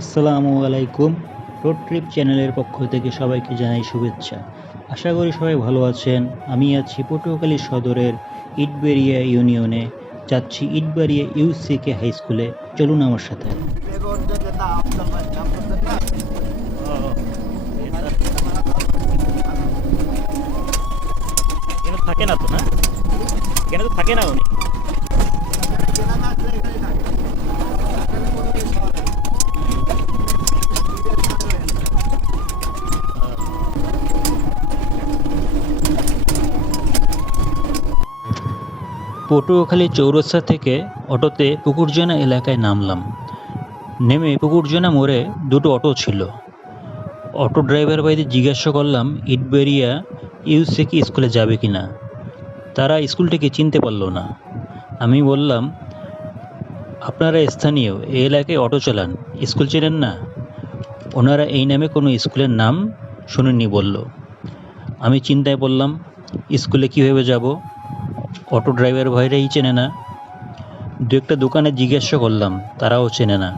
আসসালামু আলাইকুম। Road trip চ্যানেলের পক্ষ থেকে সবাইকে জানাই শুভেচ্ছা। আশা করি সবাই ভালো আছেন। আমি আছি পটুয়াখালী সদরের ইটবেড়িয়া ইউনিয়নে, যাচ্ছি ইটবেড়িয়া ইউসিকে হাই স্কুলে। চলুন আমার সাথে। এখানে থাকে না তো, না এখানে তো থাকে না উনি। পটুয়াখালী চৌরাস্তা থেকে অটোতে পুকুরজনা এলাকায় নামলাম। নেমে পুকুরজনা মোড়ে দুটো অটো ছিল। অটো ড্রাইভার ভাইদের জিজ্ঞাসা করলাম ইটবেড়িয়া ইউসিকে স্কুলে যাবে কি না। তারা স্কুলটিকে চিনতে পারলো না। আমি বললাম, আপনারা স্থানীয়, এই এলাকায় অটো চালান, স্কুল চেনেন না? ওনারা এই নামে কোনো স্কুলের নাম শোনেননি বলল। আমি চিন্তায় পড়লাম, স্কুলে কীভাবে যাব? অটো ড্রাইভার ভাইরাই চেনে না। দু একটা দোকানে জিজ্ঞাসা করলাম, তারাও চেনে না।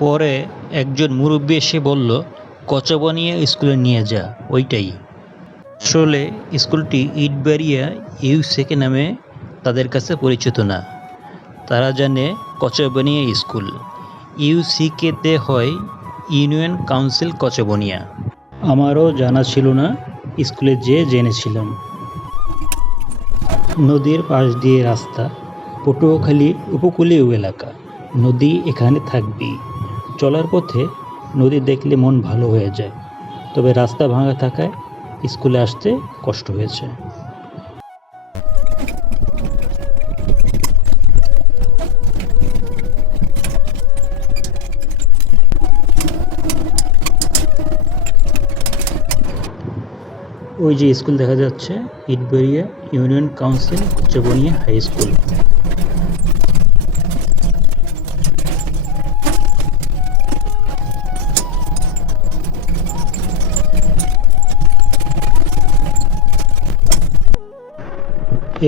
পরে একজন মুরব্বী এসে বলল, কচবনিয়া স্কুলে নিয়ে যা, ওইটাই। আসলে স্কুলটি ইটবেড়িয়া ইউসিকে নামে তাদের কাছে পরিচিত না। তারা জানে কচবনিয়া স্কুল। ইউসিকেতে হয় ইউনিয়ন কাউন্সিল কচবনিয়া। আমারও জানা ছিল না, স্কুলে যেয়ে জেনেছিলাম। নদীর পাশ দিয়ে রাস্তা, পটুয়াখালীর উপকূলীয় এলাকা। নদী এখানে থাকবেই। চলার পথে নদী দেখলে মন ভালো হয়ে যায়। তবে রাস্তা ভাঙা থাকায় স্কুলে আসতে কষ্ট হয়েছে। ওই যে স্কুল দেখা যাচ্ছে, ইটবেড়িয়া ইউনিয়ন কাউন্সিল কচবনিয়া হাই স্কুল।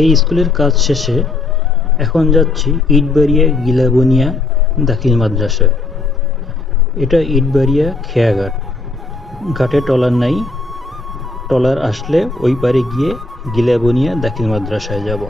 এই স্কুলের কাজ শেষে এখন যাচ্ছি ইটবেড়িয়া গিলাবনিয়া দাখিল মাদ্রাসায়। এটা ইটবেড়িয়া খেয়াঘাট। ঘাটে ট্রলার নাই। ট্রলার আসলে ওই পারে গিয়ে গিলাবনিয়া দাখিল মাদ্রাসায় যাব।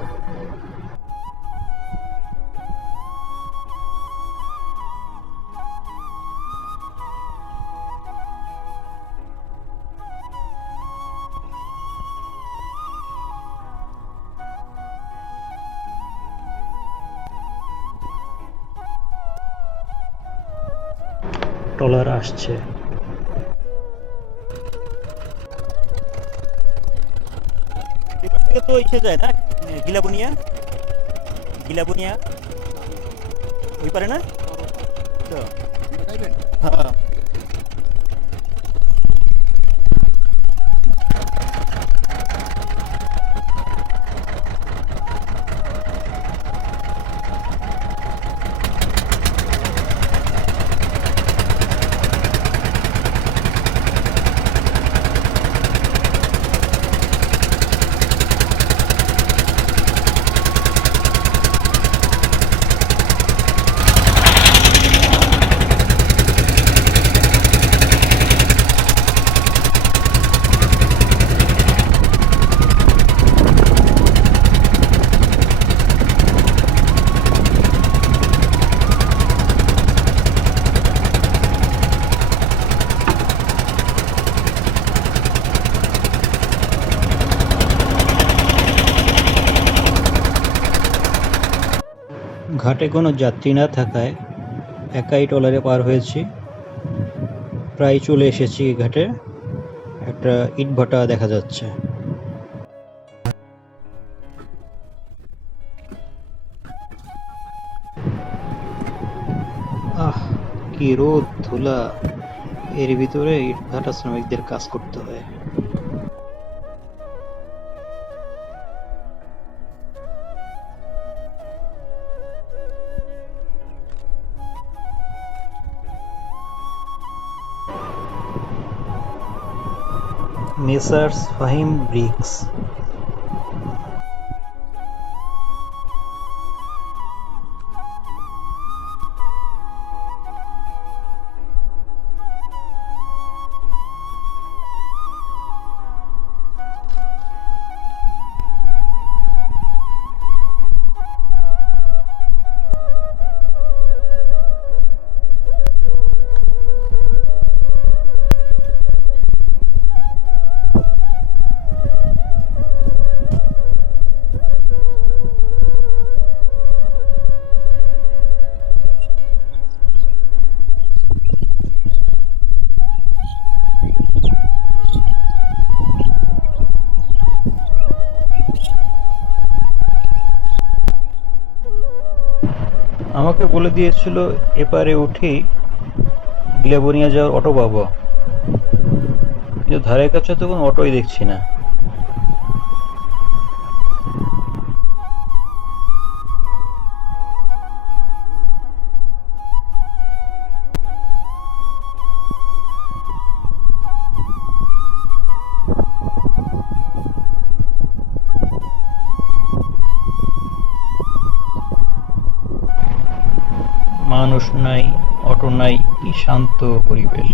ট্রলার আসছে। তো ইসে যায় না, গিলাবনিয়া গিলাবনিয়া ওই পারে না তো। হ্যাঁ, ঘাটে কোনো যাত্রী না থাকায় একাই ট্রলারে পার হয়েছি। প্রায় চলে এসেছি ঘাটে। একটা ইটভাটা দেখা যাচ্ছে। আহ, কি রোদ ধুলা! এর ভিতরে ইটভাটা শ্রমিকদের কাজ করতে হয়। Messrs Fahim bricks. আমাকে বলে দিয়েছিল এপারে উঠেই গ্লেবনিয়া যাওয়ার অটো পাবো, কিন্তু ধারে কাছে তো কোনো অটোই দেখছি না। মানুষ নাই, অটো নাই, কি শান্ত পরিবেশ।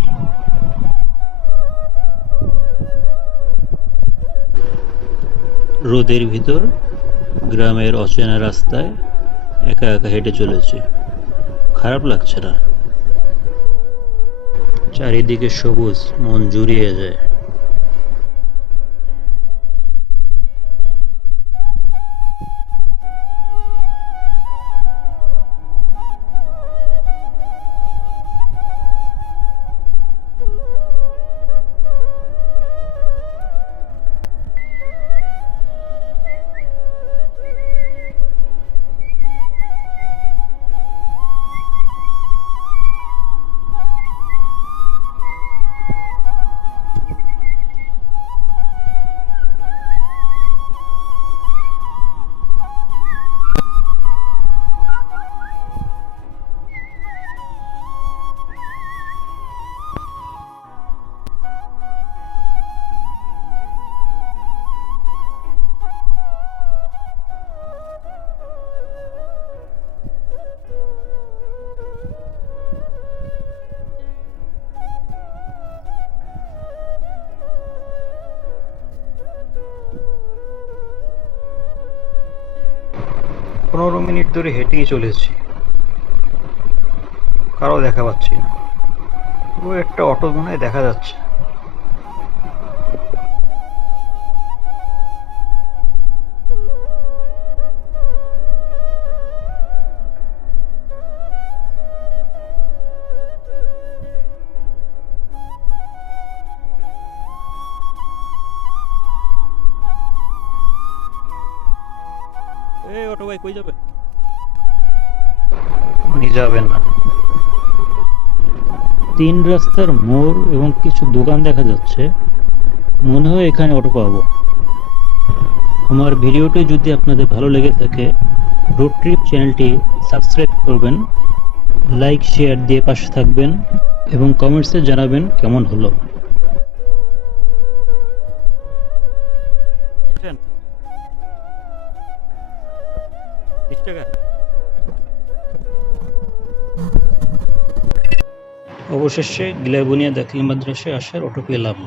রোদের ভিতর গ্রামের অচেনা রাস্তায় একা একা হেঁটে চলেছে, খারাপ লাগছে না। চারিদিকে সবুজ, মন জুড়িয়ে যায়। পনেরো মিনিট ধরে হেঁটেই চলেছি, কারো দেখা পাচ্ছি না। ও একটা অটো মনে হয় দেখা যাচ্ছে। এই অটো ভাই, কই যাবে? উনি যাবেন না। তিন রাস্তার মোড় এবং কিছু দোকান দেখা যাচ্ছে, মনে হয় এখানে অটো পাবো। আমার ভিডিওটি যদি আপনাদের ভালো লেগে থাকে, রোড ট্রিপ চ্যানেলটি সাবস্ক্রাইব করবেন, লাইক শেয়ার দিয়ে পাশে থাকবেন এবং কমেন্টসে জানাবেন কেমন হলো। অবশেষে গ্লেবনিয়া দাখিল মাদ্রাসায় আসার অটো পেলাম।